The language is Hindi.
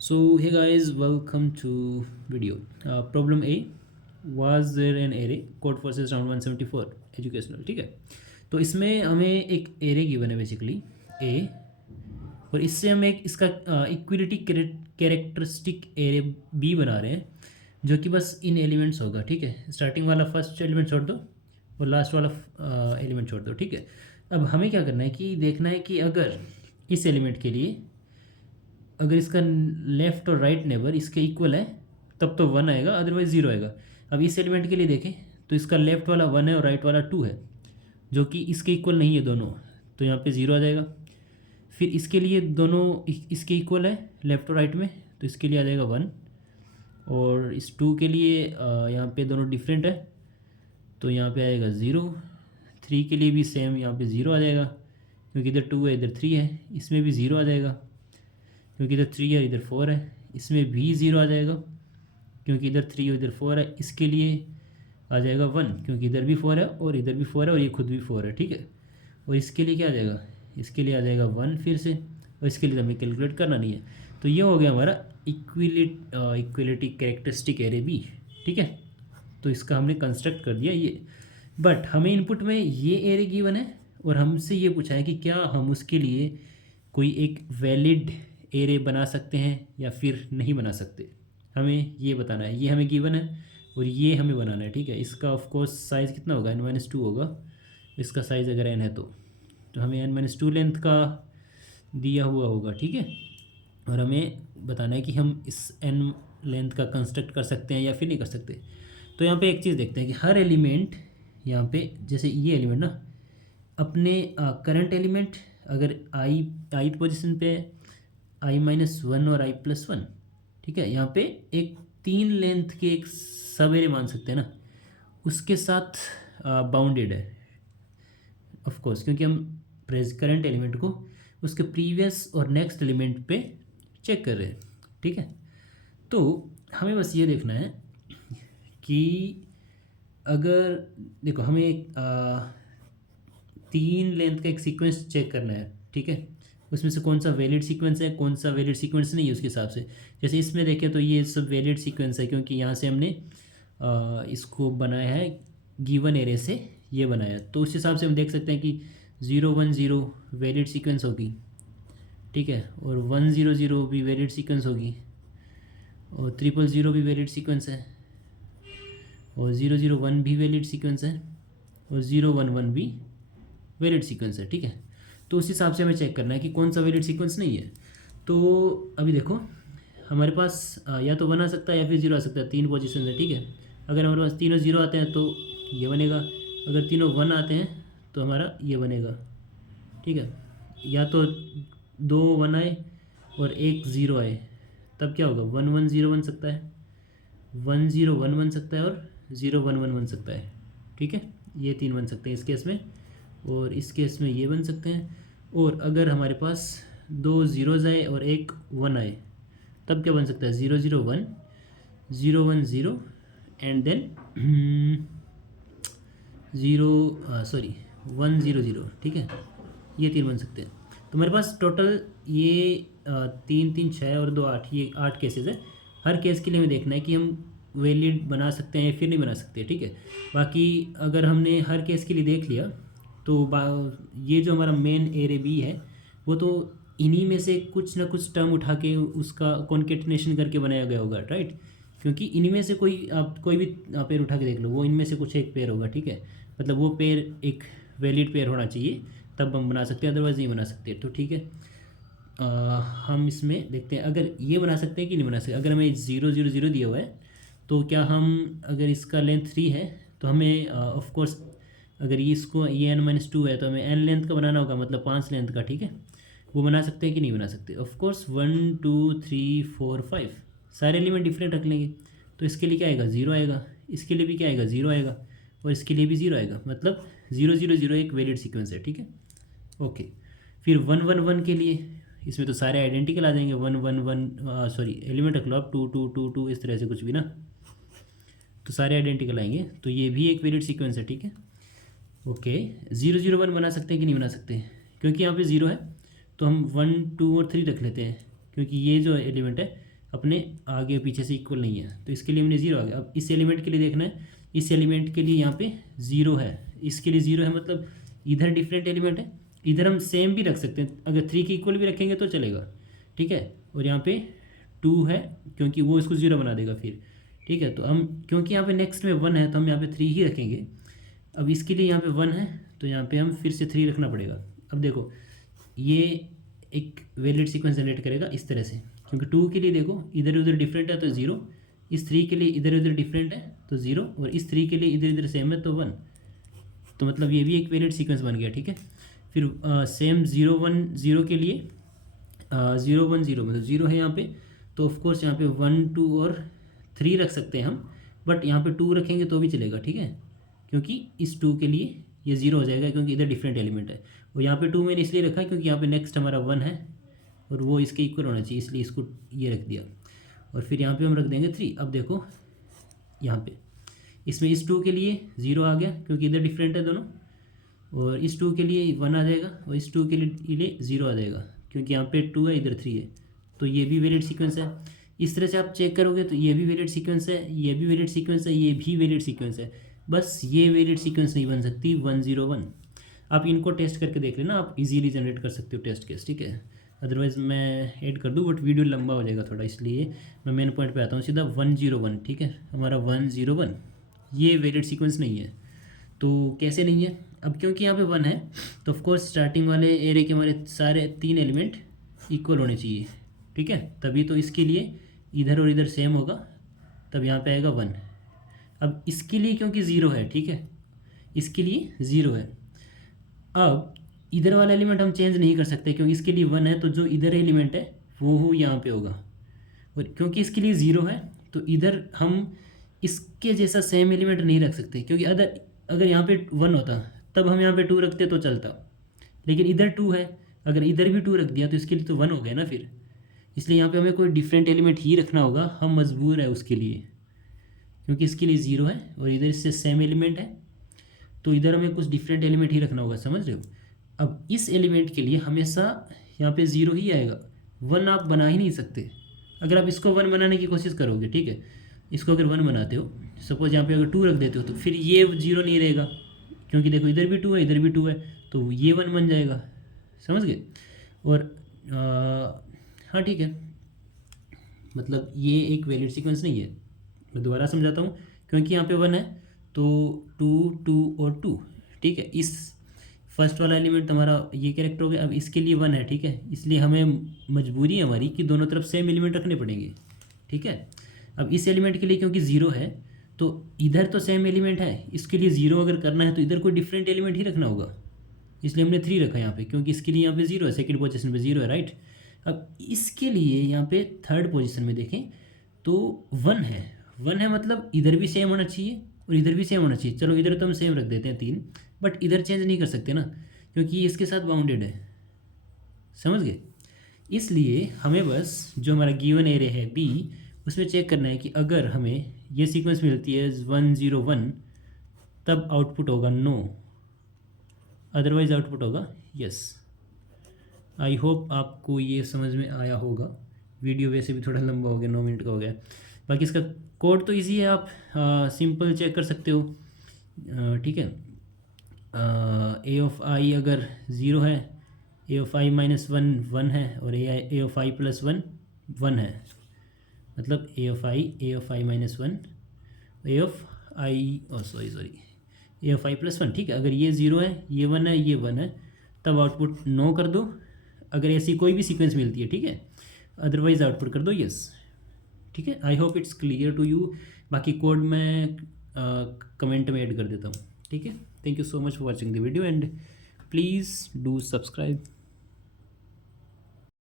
So hey guys, welcome to video. Problem A, was there an array code versus round 174 educational. ठीक है, तो इसमें हमें एक एरे गिवन है बेसिकली ए, और इससे हम एक इसका इक्विलिटी कैरेक्टरिस्टिक एरे बी बना रहे हैं जो कि बस इन एलिमेंट्स होगा। ठीक है, स्टार्टिंग वाला फर्स्ट एलिमेंट छोड़ दो और लास्ट वाला एलिमेंट छोड़ दो। ठीक है, अब हमें क्या करना है कि देखना है कि अगर इस एलिमेंट के लिए अगर इसका लेफ़्ट और राइट नेबर इसके इक्वल है तब तो वन आएगा, अदरवाइज ज़ीरो आएगा। अब इस एलिमेंट के लिए देखें तो इसका लेफ़्ट वाला वन है और राइट वाला टू है, जो कि इसके इक्वल नहीं है दोनों, तो यहाँ पे ज़ीरो आ जाएगा। फिर इसके लिए दोनों इसके इक्वल है लेफ़्ट और राइट में, तो इसके लिए आ जाएगा वन। और इस टू के लिए यहाँ पे दोनों डिफरेंट है, तो यहाँ पे आएगा ज़ीरो। थ्री के लिए भी सेम, यहाँ पे ज़ीरो आ जाएगा क्योंकि इधर टू है इधर थ्री है, इसमें भी ज़ीरो आ जाएगा क्योंकि इधर थ्री है इधर फोर है, इसमें भी ज़ीरो आ जाएगा क्योंकि इधर थ्री और इधर फोर है। इसके लिए आ जाएगा वन क्योंकि इधर भी फोर है और इधर भी फोर है और ये खुद भी फोर है। ठीक है, और इसके लिए क्या आ जाएगा, इसके लिए आ जाएगा वन फिर से, और इसके लिए हमें कैलकुलेट करना नहीं है। तो ये हो गया हमारा इक्विलिटी कैरेक्टरिस्टिक एरे बी। ठीक है, तो इसका हमने कंस्ट्रक्ट कर दिया ये, बट हमें इनपुट में ये एरे गिवन है और हमसे ये पूछा है कि क्या हम उसके लिए कोई एक वैलिड एरे बना सकते हैं या फिर नहीं बना सकते। हमें ये बताना है, ये हमें गिवन है और ये हमें बनाना है। ठीक है, इसका ऑफ कोर्स साइज़ कितना होगा, n-2 होगा। इसका साइज़ अगर n है तो हमें n-2 लेंथ का दिया हुआ होगा। ठीक है, और हमें बताना है कि हम इस n लेंथ का कंस्ट्रक्ट कर सकते हैं या फिर नहीं कर सकते। तो यहाँ पे एक चीज़ देखते हैं कि हर एलिमेंट यहाँ पे, जैसे ये एलिमेंट ना अपने करंट एलिमेंट अगर आई पोजिशन पे i-1 और i+1, ठीक है, यहाँ पे एक तीन लेंथ के एक सब एरे मान सकते हैं ना, उसके साथ बाउंडेड है ऑफ कोर्स, क्योंकि हम करंट एलिमेंट को उसके प्रीवियस और नेक्स्ट एलिमेंट पे चेक कर रहे हैं। ठीक है, तो हमें बस ये देखना है कि अगर देखो हमें एक तीन लेंथ का एक सीक्वेंस चेक करना है। ठीक है, उसमें से कौन सा वैलिड सीक्वेंस है कौन सा वैलिड सीक्वेंस नहीं है उसके हिसाब से। जैसे इसमें देखें तो ये सब वैलिड सीक्वेंस है क्योंकि यहाँ से हमने इसको बनाया है गिवन एरे से, ये बनाया, तो उस हिसाब से हम देख सकते हैं कि 0 1 0 वैलिड सीक्वेंस होगी। ठीक है, और 1 0 0 भी वैलिड सीक्वेंस होगी, और 0 भी वैलिड सीक्वेंस है, और 0 0 1 भी वैलिड सीक्वेंस है, और 0 1 1 भी वैलिड सीक्वेंस है। ठीक है, तो उस हिसाब से हमें चेक करना है कि कौन सा वैलिड सीक्वेंस नहीं है। तो अभी देखो हमारे पास या तो वन आ सकता है या फिर जीरो आ सकता है, तीन पोजीशन है। ठीक है, अगर हमारे पास तीनों जीरो आते हैं तो ये बनेगा, अगर तीनों वन आते हैं तो हमारा ये बनेगा। ठीक है, या तो दो वन आए और एक ज़ीरो आए तब क्या होगा, 1 1 0 बन सकता है, 1 0 1 बन सकता है, और 0 1 1 बन सकता है। ठीक है, ये तीन बन सकते हैं इस केस में, और इस केस में ये बन सकते हैं। और अगर हमारे पास दो ज़ीरोज़ आए और एक वन आए तब क्या बन सकता है, 0 0 1 0 1 0 एंड देन 1 0 0। ठीक है, ये तीन बन सकते हैं। तो हमारे पास टोटल ये तीन तीन छः और दो आठ, ये 8 केसेस है। हर केस के लिए हमें देखना है कि हम वैलिड बना सकते हैं या फिर नहीं बना सकते। ठीक है, बाकी अगर हमने हर केस के लिए देख लिया तो ये जो हमारा मेन एरे बी है वो तो इन्हीं में से कुछ ना कुछ टर्म उठा के उसका कॉन्केटिनेशन करके बनाया गया होगा, राइट। क्योंकि इन्हीं में से आप कोई भी पेयर उठा के देख लो, वो इनमें से कुछ एक पेयर होगा। ठीक है, मतलब वो पेयर एक वैलिड पेयर होना चाहिए तब हम बना सकते हैं, अदरवाइज़ नहीं बना सकते। तो ठीक है, हम इसमें देखते हैं अगर ये बना सकते हैं कि नहीं बना सकते। अगर हमें 0 0 0 दिया हुआ है तो क्या हम, अगर इसका लेंथ 3 है तो हमें ऑफ कोर्स अगर ये इसको ये n-2 है तो हमें n लेंथ का बनाना होगा, मतलब 5 लेंथ का। ठीक है, वो बना सकते हैं कि नहीं बना सकते। ऑफ कोर्स 1 2 3 4 5 सारे एलिमेंट डिफरेंट रख लेंगे, तो इसके लिए क्या आएगा, ज़ीरो आएगा, इसके लिए भी क्या आएगा, ज़ीरो आएगा, और इसके लिए भी ज़ीरो आएगा, मतलब 0 0 0 एक वैलिड सीक्वेंस है। ठीक है, ओके। फिर 1 1 1 के लिए इसमें तो सारे आइडेंटिकल आ जाएंगे, 1 1 1 सॉरी एलिमेंट रख लो आप 2 2 2 2 इस तरह से कुछ भी ना, तो सारे आइडेंटिकल आएंगे, तो ये भी एक वैलिड सीक्वेंस है। ठीक है, ओके। 0 0 1 बना सकते हैं कि नहीं बना सकते, क्योंकि यहाँ पे ज़ीरो है तो हम 1 2 और 3 रख लेते हैं, क्योंकि ये जो एलिमेंट है अपने आगे पीछे से इक्वल नहीं है, तो इसके लिए हमने 0 आ गया। अब इस एलिमेंट के लिए देखना है, इस एलिमेंट के लिए यहाँ पे 0 है, इसके लिए 0 है, मतलब इधर डिफरेंट एलिमेंट है, इधर हम सेम भी रख सकते हैं, अगर 3 के इक्वल भी रखेंगे तो चलेगा, ठीक है। और यहाँ पे 2 है, क्योंकि वो इसको 0 बना देगा फिर, ठीक है। तो हम क्योंकि यहाँ पे नेक्स्ट में 1 है तो हम यहाँ पे 3 ही रखेंगे। अब इसके लिए यहाँ पे 1 है तो यहाँ पे हम फिर से 3 रखना पड़ेगा। अब देखो ये एक वैलिड सीक्वेंस जनरेट करेगा इस तरह से, क्योंकि 2 के लिए देखो इधर उधर डिफरेंट है तो 0, इस 3 के लिए इधर उधर डिफरेंट है तो 0, और इस 3 के लिए इधर इधर सेम है तो 1, तो मतलब ये भी एक वैलिड सीक्वेंस बन गया, ठीक है। फिर सेम 0 1 0 के लिए 0 1 0 मतलब 0 है यहाँ पे, तो ऑफकोर्स यहाँ पे 1 2 और 3 रख सकते हैं हम, बट यहाँ पे 2 रखेंगे तो भी चलेगा, ठीक है, क्योंकि इस 2 के लिए ये 0 हो जाएगा क्योंकि इधर डिफरेंट एलिमेंट है। और यहाँ पे 2 मैंने इसलिए रखा है क्योंकि यहाँ पे नेक्स्ट हमारा 1 है और वो इसके इक्वल होना चाहिए, इसलिए इसको ये रख दिया। और फिर यहाँ पे हम रख देंगे 3। अब देखो यहाँ पे इसमें इस 2 के लिए 0 आ गया क्योंकि इधर डिफरेंट है दोनों, और इस 2 के लिए 1 आ जाएगा, और इस 2 के लिए 0 आ जाएगा क्योंकि यहाँ पे 2 है इधर 3 है, तो ये भी वैलिड सीक्वेंस है। इस तरह से आप चेक करोगे तो ये भी वैलिड सीक्वेंस है, ये भी वैलिड सीक्वेंस है, ये भी वैलिड सीक्वेंस है, बस ये वैलिड सीक्वेंस नहीं बन सकती 1 0 1। आप इनको टेस्ट करके देख लेना, आप इजीली जनरेट कर सकते हो टेस्ट केस, ठीक है। अदरवाइज़ मैं ऐड कर दूँ बट वीडियो लंबा हो जाएगा थोड़ा, इसलिए मैं मेन पॉइंट पे आता हूँ सीधा 1 0 1, ठीक है। हमारा 1 0 1 ये वैलिड सीक्वेंस नहीं है। तो कैसे नहीं है? अब क्योंकि यहाँ पे 1 है तो ऑफकोर्स स्टार्टिंग वाले एरे के हमारे सारे 3 एलिमेंट इक्वल होने चाहिए, ठीक है, तभी तो इसके लिए इधर और इधर सेम होगा, तब यहाँ पे आएगा 1। अब इसके लिए क्योंकि 0 है, ठीक है, इसके लिए 0 है। अब इधर वाला एलिमेंट हम चेंज नहीं कर सकते क्योंकि इसके लिए 1 है, तो जो इधर एलिमेंट है वो यहाँ पे होगा, और क्योंकि इसके लिए 0 है तो इधर हम इसके जैसा सेम एलिमेंट नहीं रख सकते, क्योंकि अगर यहाँ पे 1 होता तब हम यहाँ पे 2 रखते तो चलता, लेकिन इधर 2 है, अगर इधर भी 2 रख दिया तो इसके लिए तो 1 हो गया ना फिर, इसलिए यहाँ पे हमें कोई डिफरेंट एलिमेंट ही रखना होगा, हम मजबूर है उसके लिए, क्योंकि इसके लिए 0 है और इधर इससे सेम एलिमेंट है, तो इधर हमें कुछ डिफरेंट एलिमेंट ही रखना होगा, समझ रहे हो। अब इस एलिमेंट के लिए हमेशा यहाँ पे 0 ही आएगा, 1 आप बना ही नहीं सकते। अगर आप इसको 1 बनाने की कोशिश करोगे, ठीक है, इसको अगर 1 बनाते हो, सपोज यहाँ पे अगर 2 रख देते हो तो फिर ये 0 नहीं रहेगा, क्योंकि देखो इधर भी 2 है इधर भी 2 है, तो ये 1 बन जाएगा, समझ गए। और हाँ ठीक है, मतलब ये एक वैलिड सीक्वेंस नहीं है। मैं दोबारा समझाता हूँ, क्योंकि यहाँ पे 1 है तो 2 2 और 2, ठीक है, इस फर्स्ट वाला एलिमेंट हमारा ये कैरेक्टर हो गया। अब इसके लिए 1 है, ठीक है, इसलिए हमें मजबूरी है हमारी कि दोनों तरफ सेम एलिमेंट रखने पड़ेंगे, ठीक है। अब इस एलिमेंट के लिए क्योंकि 0 है तो इधर तो सेम एलिमेंट है, इसके लिए 0 अगर करना है तो इधर कोई डिफरेंट एलिमेंट ही रखना होगा, इसलिए हमने 3 रखा यहाँ पे, क्योंकि इसके लिए यहाँ पे 0 है, सेकंड पोजीशन पे 0 है, राइट। अब इसके लिए यहाँ पे थर्ड पोजीशन में देखें तो 1 है, 1 है मतलब इधर भी सेम होना चाहिए और इधर भी सेम होना चाहिए। चलो इधर तो हम सेम रख देते हैं 3, बट इधर चेंज नहीं कर सकते ना, क्योंकि ये इसके साथ बाउंडेड है, समझ गए। इसलिए हमें बस जो हमारा गिवन एरे है बी, उसमें चेक करना है कि अगर हमें ये सीक्वेंस मिलती है 1 0 1, तब आउटपुट होगा नो, अदरवाइज आउटपुट होगा यस। आई होप आपको ये समझ में आया होगा। वीडियो वैसे भी थोड़ा लंबा हो गया, 9 मिनट का हो गया। बाकी इसका कोड तो इजी है, आप सिंपल चेक कर सकते हो, ठीक है। ए ऑफ आई अगर 0 है, ए ऑफ आई माइनस 1 1 है, और ए ऑफ आई प्लस 1 1 है, मतलब A of I minus 1 A of I sorry A of I plus 1, ठीक है। अगर ये 0 है, ये 1 है, ये 1 है, तब आउटपुट नो कर दो, अगर ऐसी कोई भी सीक्वेंस मिलती है, ठीक है, अदरवाइज आउटपुट कर दो यस, ठीक है। I hope it's clear to you. बाकी कोड मैं कमेंट में ऐड कर देता हूँ, ठीक है। Thank you so much for watching the video and please do subscribe.